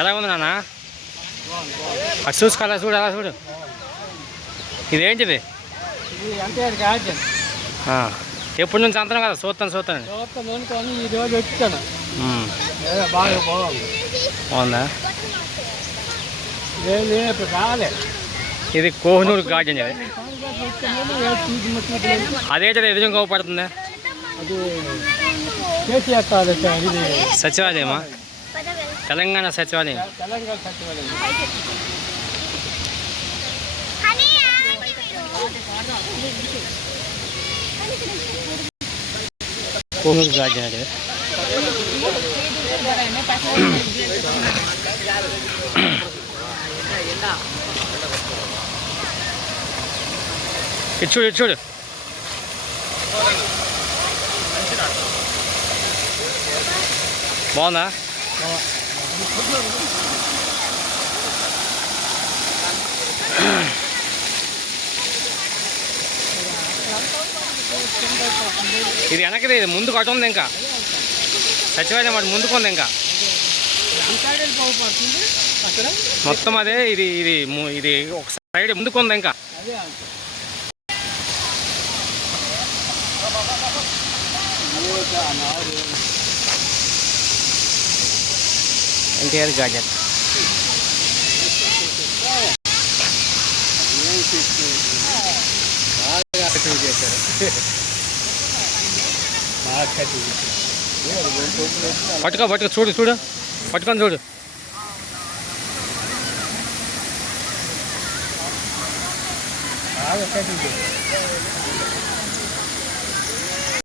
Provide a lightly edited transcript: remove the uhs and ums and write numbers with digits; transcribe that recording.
ఎలా ఉంది నాన్న? అది చూసుకోవాలా, చూడు అలా చూడు. ఇదేంటిది? ఎప్పటి నుంచి అంతనం కదా చూస్తాను. ఈరోజు వచ్చాను. బాగుందా? రాలే. ఇది కోహ్నూరు గార్డెన్. ఇది అదేంటిది ఎదురు కోపడుతుంది? సచివాలయమా? తెలంగాణ సచివాలయం. కోహ్నూరు గార్డెన్ అది. చూడు చూడు. బాగుందా? ఇది వెనకది, ఇది ముందుకు అటు ఉంది. ఇంకా సచివాలయం అటు ముందుకు ఉంది. ఇంకా మొత్తం అదే. ఇది ఇది ఇది ఒక సైడ్ ముందుకు ఉంది. ఇంకా ఎన్టీఆర్ గార్డెన్. పట్టుకో చూడు చూడు, పట్టుకొని చూడు.